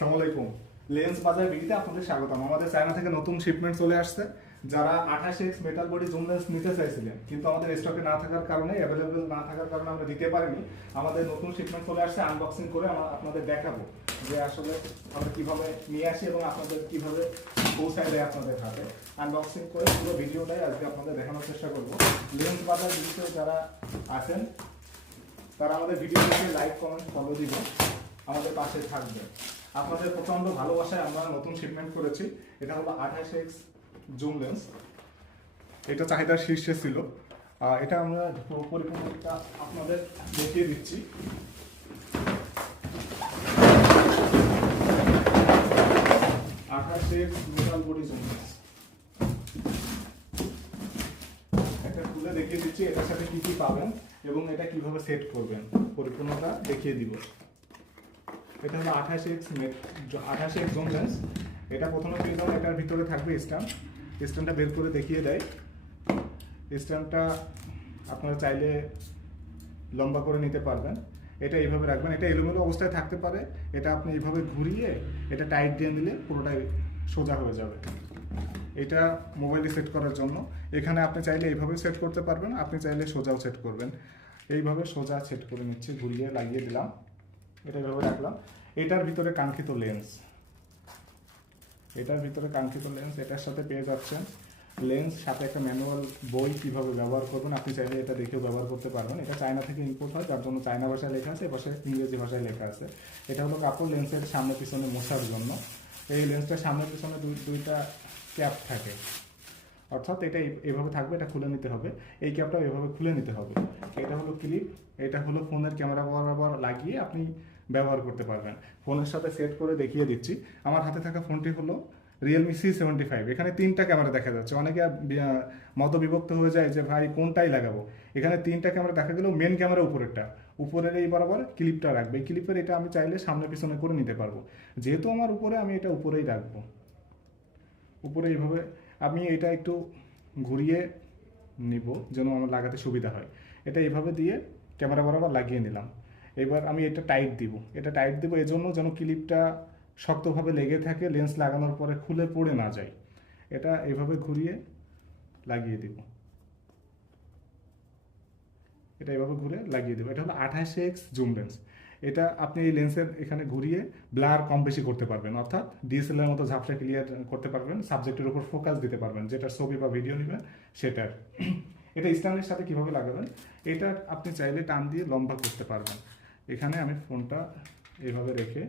আসসালামু আলাইকুম। লেন্স বাজার ভিডিওতে আপনাদের স্বাগতম। আমাদের চায়না থেকে নতুন শিপমেন্ট চলে আসছে। যারা 28x metal body zoom lens নিতে চাইছিলেন কিন্তু আমাদের স্টকে না থাকার কারণে, অ্যাভেলেবল না থাকার কারণে আমরা দিতে পারিনি। আমাদের নতুন শিপমেন্ট চলে আসছে, আনবক্সিং করে আমরা আপনাদের দেখাবো যে আসলে আমরা কিভাবে নিয়ে আসি এবং আপনাদের কিভাবে পৌঁছায় দেয় আপনাদের হাতে। আনবক্সিং করে পুরো ভিডিওটাই আজকে আপনাদের দেখানোর চেষ্টা করবো। লেন্স বাজার ভিডিওতে যারা আছেন তারা আমাদের ভিডিওটিকে লাইক, কমেন্ট, ফলো দিবেন, আমাদের পাশে থাকবে। আপনাদের প্রচন্ড ভালোবাসায় আমরা নতুন শিপমেন্ট করেছি। এটা হলো 28x জুম লেন্স। এটা চাহিদার শীর্ষে ছিল। এটা আমরা পরিপূর্ণটা আপনাদের দেখিয়ে দিচ্ছি। মেটাল বডি জুম লেন্স এটা খুলে দেখিয়ে দিচ্ছি, এটার সাথে কি কি পাবেন এবং এটা কিভাবে সেট করবেন পরিপূর্ণটা দেখিয়ে দিব। এটা হলো 28x জুম লেন্স। এটা প্রথমে পেয়ে যাবেন, এটার ভিতরে থাকবে স্ট্যান্ডটা বের করে দেখিয়ে দেয়। স্ট্যান্ডটা আপনারা চাইলে লম্বা করে নিতে পারবেন। এটা এইভাবে রাখবেন, এটা এলোমেলো অবস্থায় থাকতে পারে। এটা আপনি এইভাবে ঘুরিয়ে এটা টাইট দিয়ে নিলে পুরোটাই সোজা হয়ে যাবে। এটা মোবাইলে সেট করার জন্য। এখানে আপনি চাইলে এইভাবে সেট করতে পারবেন, আপনি চাইলে সোজাও সেট করবেন। এইভাবে সোজা সেট করে নিচ্ছি, ঘুরিয়ে লাগিয়ে দিলাম, এটা এইভাবে রাখলাম। এটার ভিতরে কাঙ্ক্ষিত লেন্স, এটার সাথে পেয়ে যাচ্ছেন লেন্স, সাথে একটা ম্যানুয়াল বই কিভাবে ব্যবহার করবেন। আপনি চাইলে এটা দেখেও ব্যবহার করতে পারবেন। এটা চায়না থেকে ইম্পোর্ট হয়, যার জন্য চায়না ভাষায় লেখা আছে, এপাশে ইংরেজি ভাষায় লেখা আছে। এটা হলো কাপড়, লেন্সের সামনে পিছনে মোছার জন্য। এই লেন্সটার সামনে পিছনে দুইটা ক্যাপ থাকে, অর্থাৎ এটা এইভাবে থাকবে, এটা খুলে নিতে হবে। এই ক্যাপটা এভাবে খুলে নিতে হবে। এটা হলো ক্লিপ, এটা হলো ফোনের ক্যামেরা বরাবর লাগিয়ে আপনি ব্যবহার করতে পারবেন। ফোনের সাথে সেট করে দেখিয়ে দিচ্ছি। আমার হাতে থাকা ফোনটি হলো রিয়েলমি C75। এখানে 3টা ক্যামেরা দেখা যাচ্ছে। অনেকে মতবিভক্ত হয়ে যায় যে ভাই কোনটাই লাগাবো। এখানে 3টা ক্যামেরা দেখা গেলেও মেন ক্যামেরা উপরের এই বরাবর ক্লিপটা রাখবে। এই ক্লিপের এটা আমি চাইলে সামনে পিছনে করে নিতে পারবো। যেহেতু আমার উপরে, আমি এটা উপরেই রাখবো। উপরে এইভাবে আমি এটা একটু ঘুরিয়ে নিব যেন আমার লাগাতে সুবিধা হয়। এটা এইভাবে দিয়ে ক্যামেরা বরাবর লাগিয়ে নিলাম। এবার আমি এটা টাইট দিব এজন্য যেন ক্লিপটা শক্তভাবে লেগে থাকে, লেন্স লাগানোর পরে খুলে পড়ে না যায়। এটা এইভাবে ঘুরিয়ে লাগিয়ে দিব, এটা এইভাবে ঘুরে লাগিয়ে দেবো। এটা হলো 28x জুম লেন্স। এটা আপনি এই লেন্সের এখানে ঘুরিয়ে ব্লার কম বেশি করতে পারবেন, অর্থাৎ ডিএসএলআর মতো ঝাপসা ক্লিয়ার করতে পারবেন, সাবজেক্টের উপর ফোকাস দিতে পারবেন, যেটা ছবি বা ভিডিও নেবেন সেটার। এটা স্ট্যান্ডের সাথে কিভাবে লাগাবেন, এটা আপনি চাইলে টান দিয়ে লম্বা করতে পারবেন। এখানে আমি ফোনটা এইভাবে রেখে